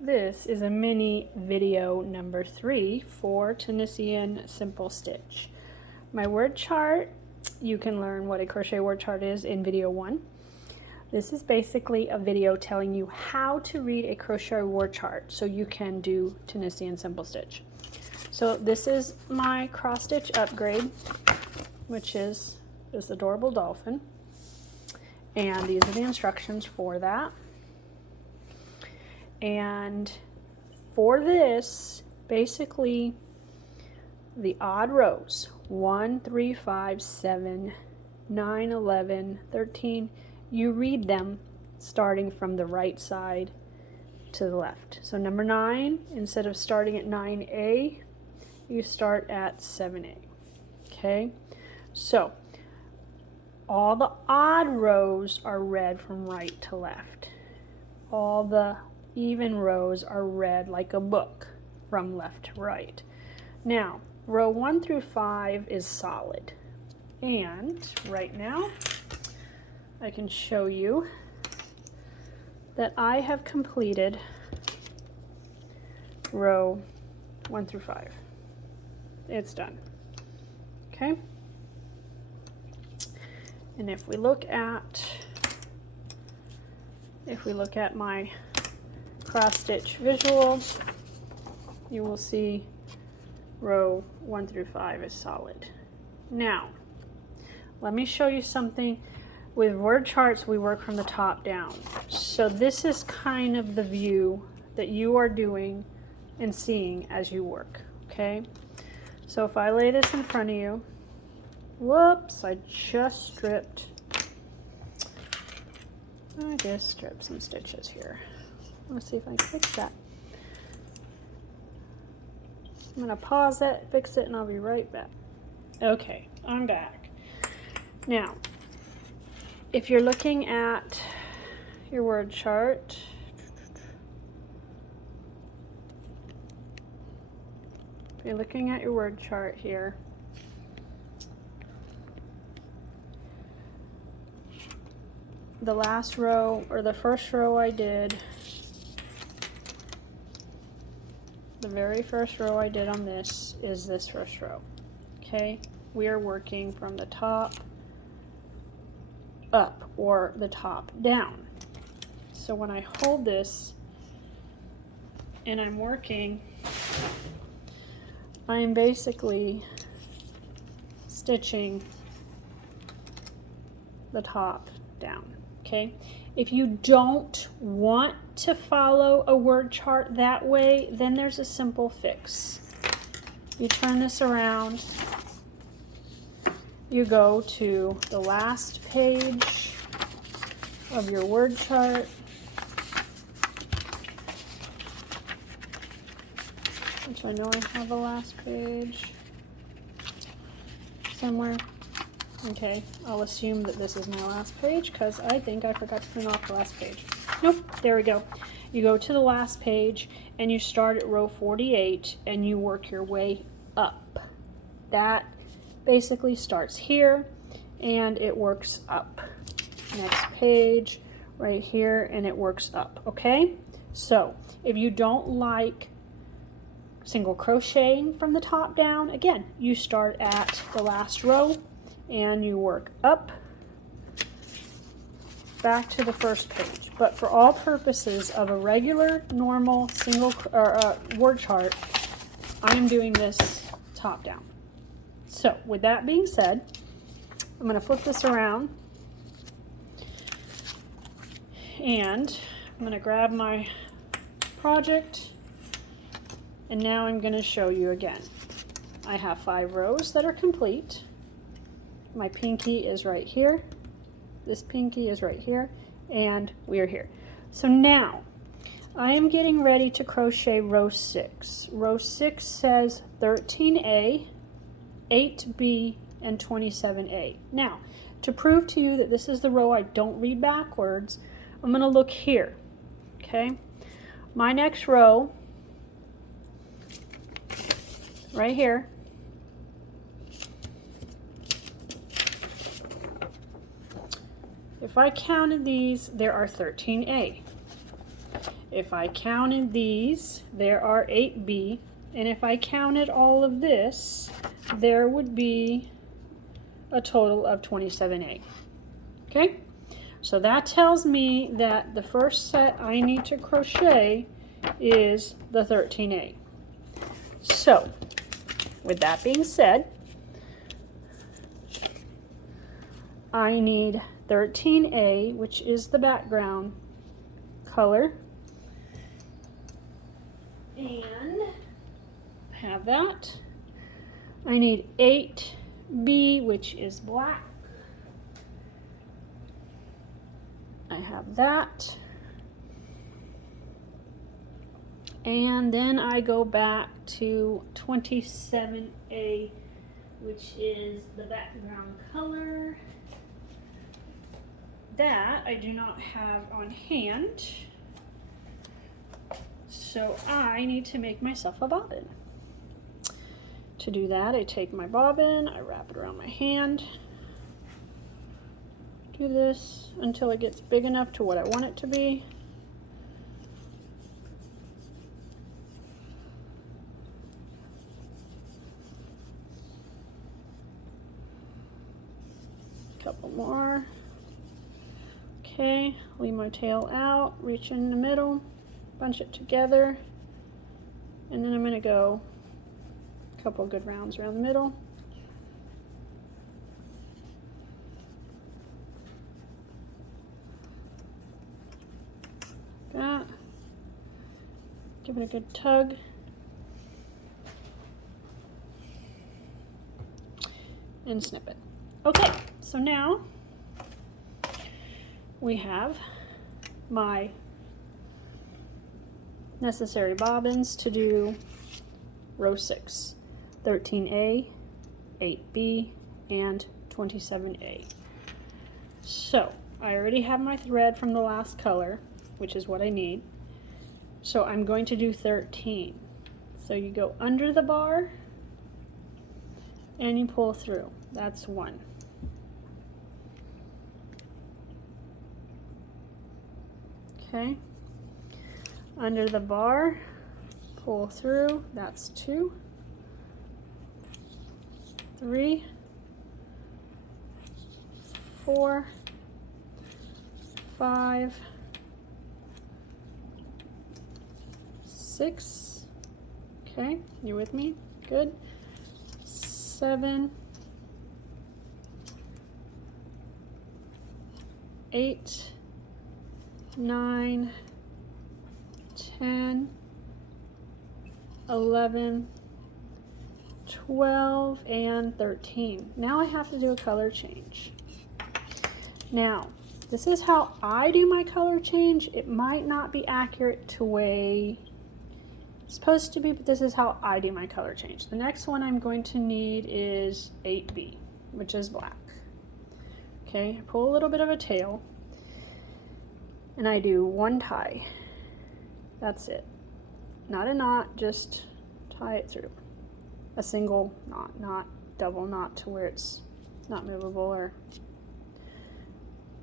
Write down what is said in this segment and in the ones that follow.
This is a mini video number 3 for Tunisian simple stitch. My word chart, you can learn what a crochet word chart is in video 1. This is basically a video telling you how to read a crochet word chart so you can do Tunisian simple stitch. So this is my cross stitch upgrade, which is this adorable dolphin. And these are the instructions for that. And for this, basically the odd rows, 1, 3, 5, 7, 9, 11, 13, you read them starting from the right side to the left. So number 9, instead of starting at 9A, you start at 7A. Okay, so all the odd rows are read from right to left. All the even rows are read like a book from left to right. Now, row 1 through 5 is solid. And right now, I can show you that I have completed row 1 through 5. It's done. Okay? And if we look at my cross stitch visual, you will see row 1 through 5 is solid. Now, let me show you something. With word charts, we work from the top down. So this is kind of the view that you are doing and seeing as you work, okay? So if I lay this in front of you, whoops, I just stripped some stitches here. Let's see if I can fix that. I'm gonna pause it, fix it, and I'll be right back. Okay, I'm back. Now, if you're looking at your word chart, here, the last row, or the first row I did, the very first row I did on this is this first row. Okay, we are working from the top up or the top down. So when I hold this and I'm working, I am basically stitching the top down. Okay, if you don't want to follow a word chart that way, then there's a simple fix. You turn this around, you go to the last page of your word chart, which I know I have a last page somewhere. Okay, I'll assume that this is my last page because I think I forgot to print off the last page. Nope, there we go. You go to the last page and you start at row 48 and you work your way up. That basically starts here and it works up. Next page right here and it works up. Okay, so if you don't like single crocheting from the top down, again, you start at the last row and you work up back to the first page. But for all purposes of a regular, normal, single word chart, I am doing this top down. So with that being said, I'm going to flip this around and I'm going to grab my project, and now I'm going to show you again. I have 5 rows that are complete. My pinky is right here, this pinky is right here, and we are here. So now I am getting ready to crochet row 6. Row 6 says 13A, 8B, and 27A. Now, to prove to you that this is the row I don't read backwards, I'm going to look here. Okay, my next row right here, if I counted these, there are 13A. If I counted these, there are 8B, and if I counted all of this, there would be a total of 27A. Okay? So that tells me that the first set I need to crochet is the 13A. So, with that being said, I need 13A, which is the background color, and have that. I need 8B, which is black. I have that. And then I go back to 27A, which is the background color. That I do not have on hand, so I need to make myself a bobbin. To do that, I take my bobbin, I wrap it around my hand, do this until it gets big enough to what I want it to be. Couple more. Okay, leave my tail out, reach in the middle, bunch it together, and then I'm going to go a couple good rounds around the middle. That. Give it a good tug. And snip it. Okay, so now we have my necessary bobbins to do row 6, 13A, 8B, and 27A. So I already have my thread from the last color, which is what I need. So I'm going to do 13. So you go under the bar and you pull through. That's 1. Okay, under the bar, pull through, that's 2, 3, 4, 5, 6, okay, you with me? Good. 7, 8, 9, 10, 11, 12, and 13. Now I have to do a color change. Now, this is how I do my color change. It might not be accurate to way it's supposed to be, but this is how I do my color change. The next one I'm going to need is 8B, which is black. Okay, I pull a little bit of a tail, and I do 1 tie. That's it. Not a knot, just tie it through. A single knot, not double knot to where it's not movable or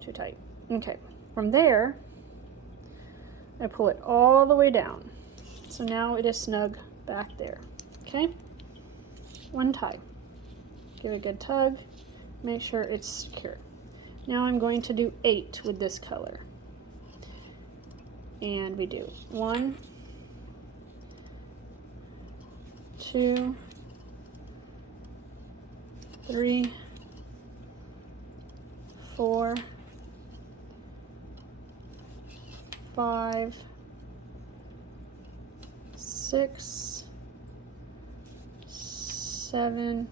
too tight. Okay, from there, I pull it all the way down. So now it is snug back there. Okay, 1 tie. Give it a good tug, make sure it's secure. Now I'm going to do 8 with this color. And we do 1, 2, 3, 4, 5, 6, 7,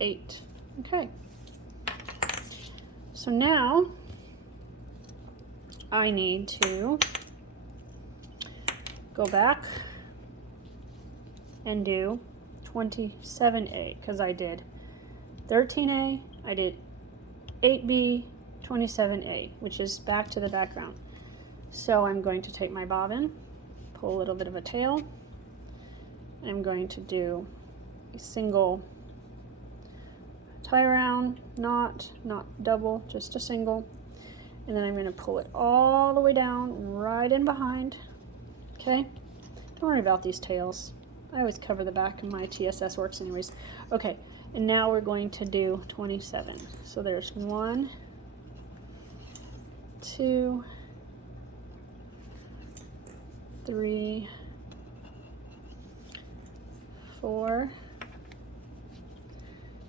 8. Okay. So now I need to go back and do 27A because I did 13A, I did 8B, 27A, which is back to the background. So I'm going to take my bobbin, pull a little bit of a tail. I'm going to do a single tie around, not double, just a single. and then I'm going to pull it all the way down right in behind. Okay, don't worry about these tails. I always cover the back of my TSS works anyways. Okay, and now we're going to do 27. So there's 1, 2, 3, 4.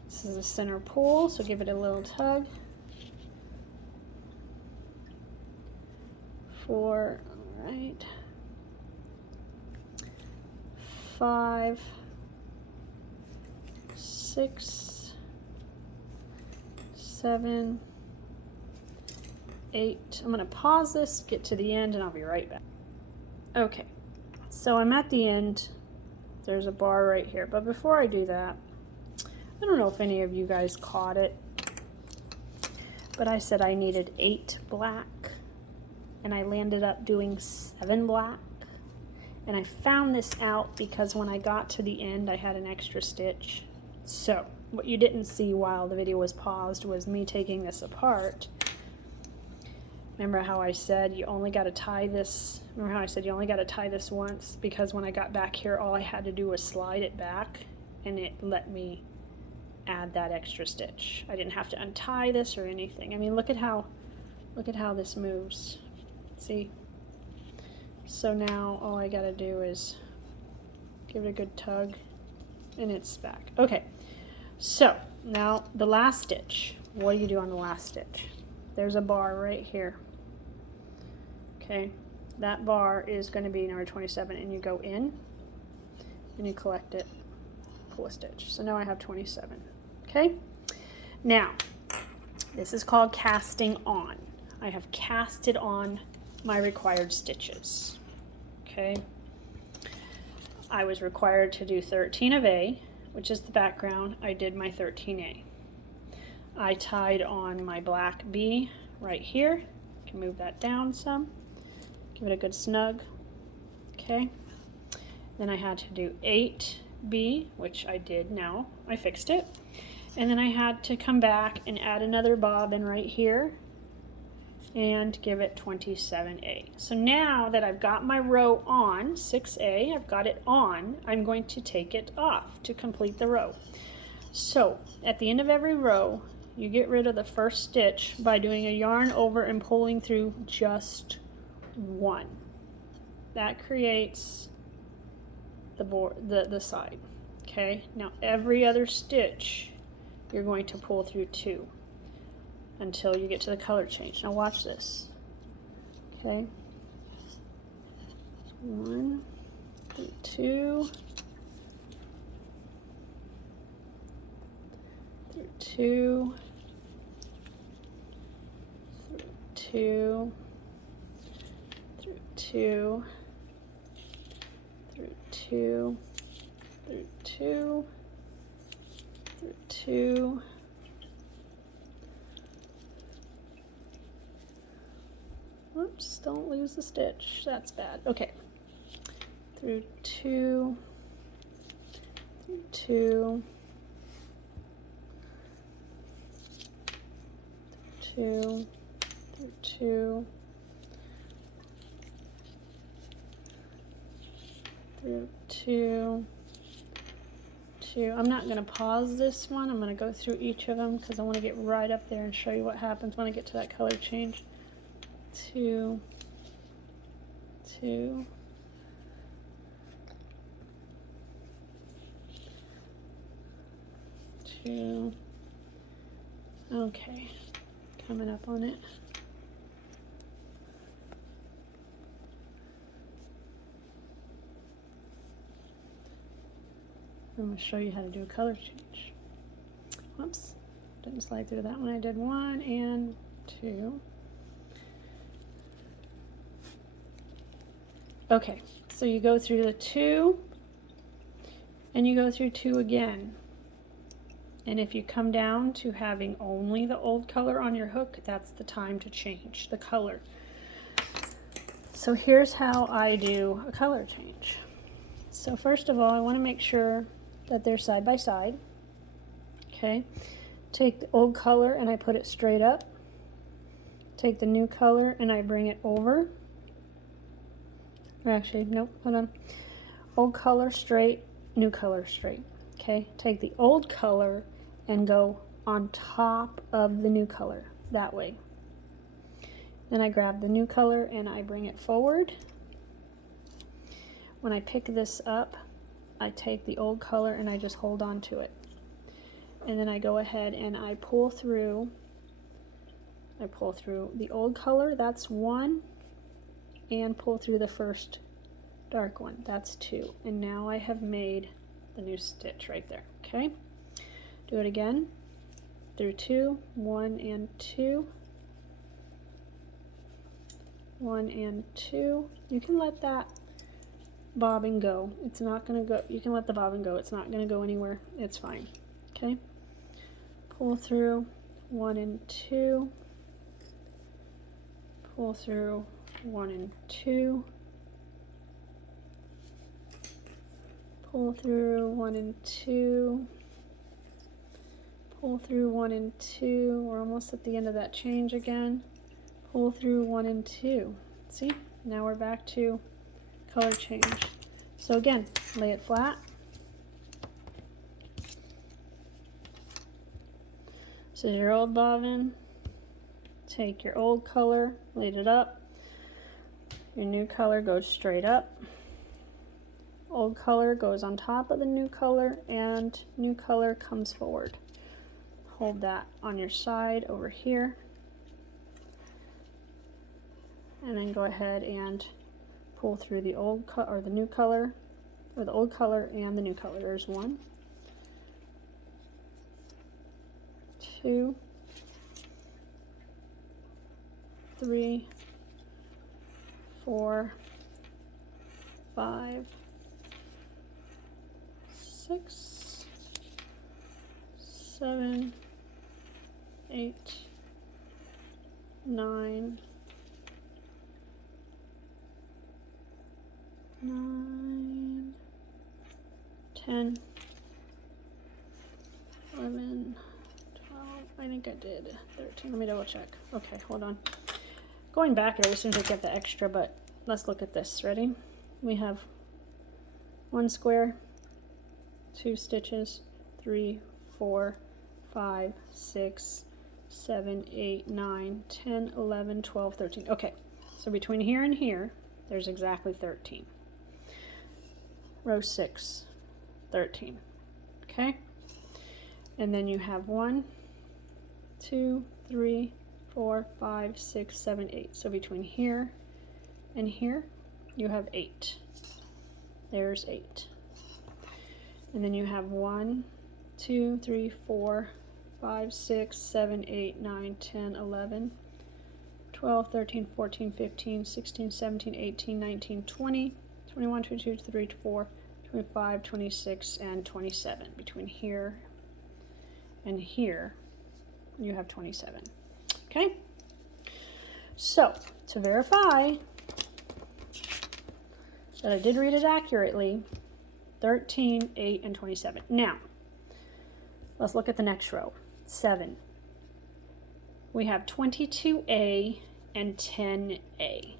This is a center pull, so give it a little tug. 4, all right. 5, 6, 7, 8. I'm going to pause this, get to the end, and I'll be right back. Okay, so I'm at the end. There's a bar right here, but before I do that, I don't know if any of you guys caught it, but I said I needed 8 black, and I landed up doing 7 black. And I found this out because when I got to the end, I had an extra stitch. So what you didn't see while the video was paused was me taking this apart. Remember how I said you only got to tie this? Remember how I said you only got to tie this once? Because when I got back here, all I had to do was slide it back, and it let me add that extra stitch. I didn't have to untie this or anything. I mean, look at how this moves. See? So now all I gotta do is give it a good tug, and it's back. Okay, so now the last stitch. What do you do on the last stitch? There's a bar right here. Okay, that bar is going to be number 27, and you go in and you collect it, pull a stitch. So now I have 27. Okay, now this is called casting on. I have casted on my required stitches. Okay, I was required to do 13 of A, which is the background. I did my 13A. I tied on my black B right here. I can move that down some, give it a good snug. Okay, then I had to do 8B, which I did. Now I fixed it, and then I had to come back and add another bobbin right here and give it 27A. So now that I've got my row on, 6A, I've got it on, I'm going to take it off to complete the row. So at the end of every row, you get rid of the first stitch by doing a yarn over and pulling through just one. That creates the side. Okay, now every other stitch you're going to pull through 2 until you get to the color change. Now watch this. Okay, 1, 2, 2, 2, 2, 2, 2, 2. Whoops, don't lose the stitch. That's bad. Okay. Through 2, 2, 2, 2, 2, 2. I'm not going to pause this one. I'm going to go through each of them because I want to get right up there and show you what happens when I get to that color change. 2, 2, 2. Okay, coming up on it. I'm going to show you how to do a color change. Whoops, didn't slide through that one. I did 1 and 2. Okay, so you go through the 2 and you go through 2 again. And if you come down to having only the old color on your hook, that's the time to change the color. So here's how I do a color change. So first of all, I want to make sure that they're side by side. Okay, take the old color and I put it straight up. take the new color and I bring it over. Or actually, nope, hold on. Old color straight, new color straight. Okay, take the old color and go on top of the new color, that way. Then I grab the new color and I bring it forward. When I pick this up, I take the old color and I just hold on to it. And then I go ahead and I pull through the old color, that's 1, and pull through the first dark one, that's 2. And now I have made the new stitch right there, okay? Do it again, through 2, 1 and 2, 1 and 2. You can let that bobbin go. It's not gonna go, you can let the bobbin go, it's not gonna go anywhere, it's fine, okay? Pull through 1 and 2, pull through 1 and 2, pull through 1 and 2, pull through 1 and 2. We're almost at the end of that change again. Pull through 1 and 2. See, now we're back to color change. So again, lay it flat. This is your old bobbin. Take your old color, lead it up. Your new color goes straight up. Old color goes on top of the new color, and new color comes forward. Hold that on your side over here. And then go ahead and pull through the old or the new color, or the old color and the new color. There's 1, 2, 3, 4, 5, 6, 7, 8, 9, 10, 11, 12, I think I did 13. Let me double check. Okay, hold on. Going back, it always seems like I get the extra, but let's look at this. Ready? We have 1 square, 2 stitches, 3, 4, 5, 6, 7, 8, 9, 10, 11, 12, 13. Okay, so between here and here, there's exactly 13. Row 6, 13. Okay? And then you have 1, 2, 3, 4, 5, 6, 7, 8. So between here and here, you have 8. There's 8. And then you have 1, 2, 3, 4, 5, 6, 7, 8, 9, 10, 11, 12, 13, 14, 15, 16, 17, 18, 19, 20, 21, 22, 23, 24, 25, 26, and 27. Between here and here, you have 27. Okay? So, to verify that I did read it accurately, 13, 8, and 27. Now, let's look at the next row. 7. We have 22A and 10A.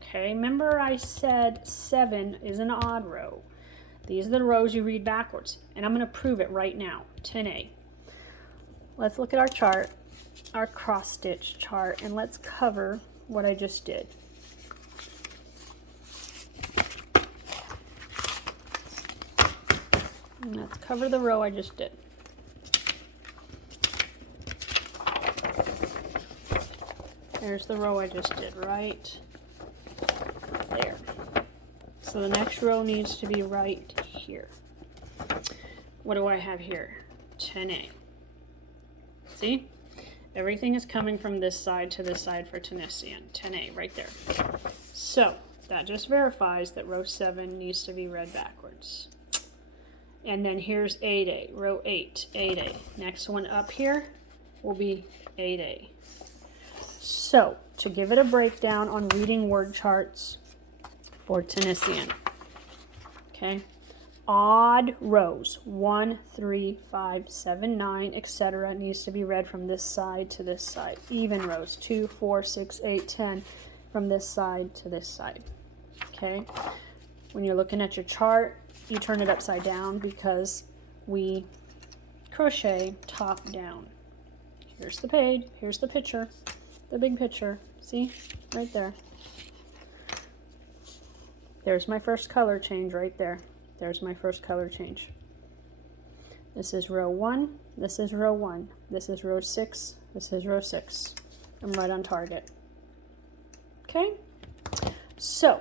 Okay, remember I said 7 is an odd row. These are the rows you read backwards, and I'm going to prove it right now. 10A. Let's look at our chart, our cross stitch chart, and let's cover what I just did. And let's cover the row I just did. There's the row I just did right there. So the next row needs to be right here. What do I have here? 10A. See? Everything is coming from this side to this side for Tennessean. 10A right there. So that just verifies that row 7 needs to be read backwards. And then here's 8A, row 8, 8A. Next one up here will be 8A. So, to give it a breakdown on reading word charts for Tennessean, okay, odd rows, 1, 3, 5, 7, 9, etc. It needs to be read from this side to this side. Even rows, 2, 4, 6, 8, 10, from this side to this side. Okay, when you're looking at your chart, you turn it upside down because we crochet top down. Here's the page, here's the picture, the big picture. See, right there. There's my first color change right there. There's my first color change. This is row 1, this is row 1, this is row 6, this is row 6. I'm right on target. Okay, so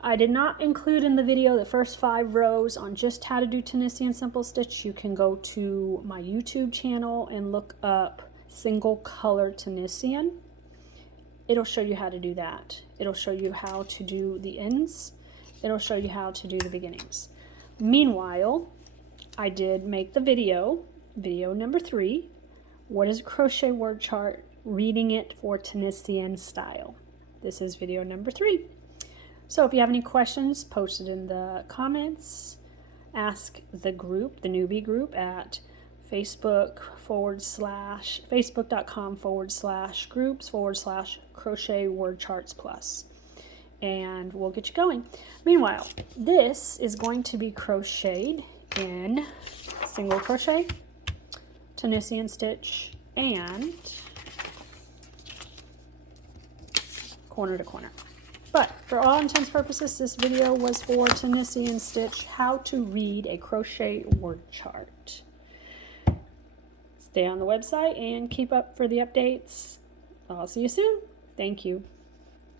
I did not include in the video the first 5 rows on just how to do Tunisian simple stitch. You can go to my YouTube channel and look up single color Tunisian. It'll show you how to do that. It'll show you how to do the ends. It'll show you how to do the beginnings. Meanwhile, I did make the video number 3, what is a crochet word chart, reading it for Tunisian style. This is video number 3. So if you have any questions, post it in the comments. Ask the group, the newbie group, at facebook.com/groups/crochet word charts plus. And we'll get you going. Meanwhile, this is going to be crocheted in single crochet, Tunisian stitch, and corner to corner. But for all intents and purposes, this video was for Tunisian stitch, how to read a crochet word chart. Stay on the website and keep up for the updates. I'll see you soon. Thank you.